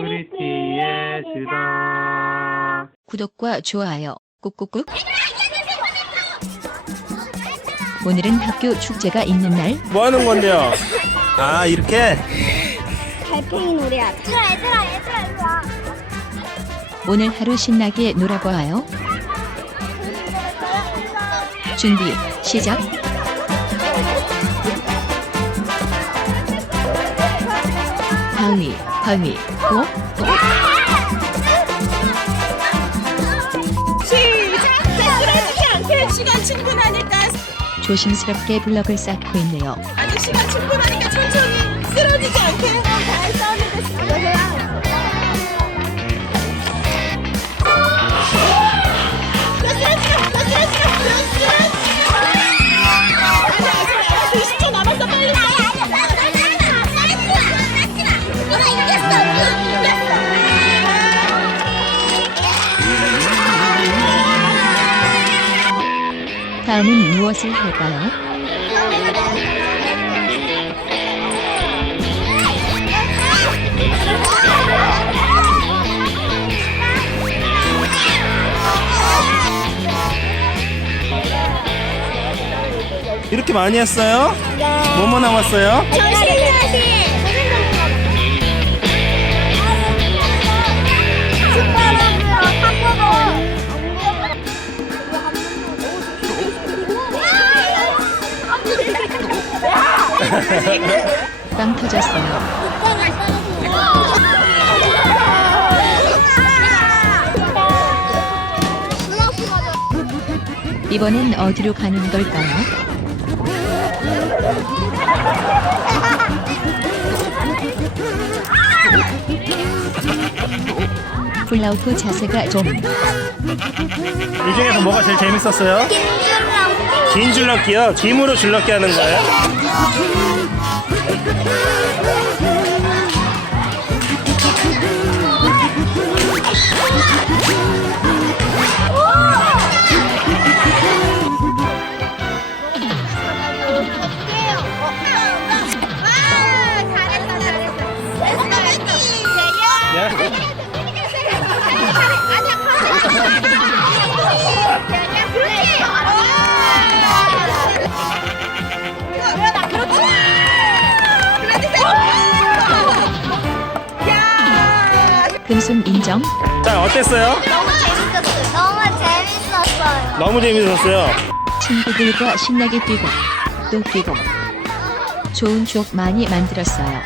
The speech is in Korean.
우리 티에 주다. 구독과 좋아요 꾹꾹꾹 오늘은 학교 축제가 있는 날 뭐 하는 건데요? 아 이렇게 달팽이 놀이야. 얘들아, 얘들아, 얘들아, 일로 와. 오늘 하루 신나게 놀아보아요 준비 시작 바위 바위 고 시작! 쓰러지지 않게 시간 충분하니까 조심스럽게 블럭을 쌓고 있네요 아직 시간 충분하니까 다음은 무엇을 할까요? 이렇게 많이 했어요? 뭐뭐 남았어요? 빵 터졌어요 이번엔 어디로 가는 걸까요? 훌라후프 자세가 좀 이 중에서 뭐가 제일 재밌었어요? 긴 줄넘기요? 김으로 줄넘기 하는 거예요? 예? 금손 인정 자 어땠어요? 너무 재밌었어요. 너무 재밌었어요. 너무 재밌었어요. 친구들과 신나게 뛰고 또 뛰고 좋은 추억 많이 만들었어요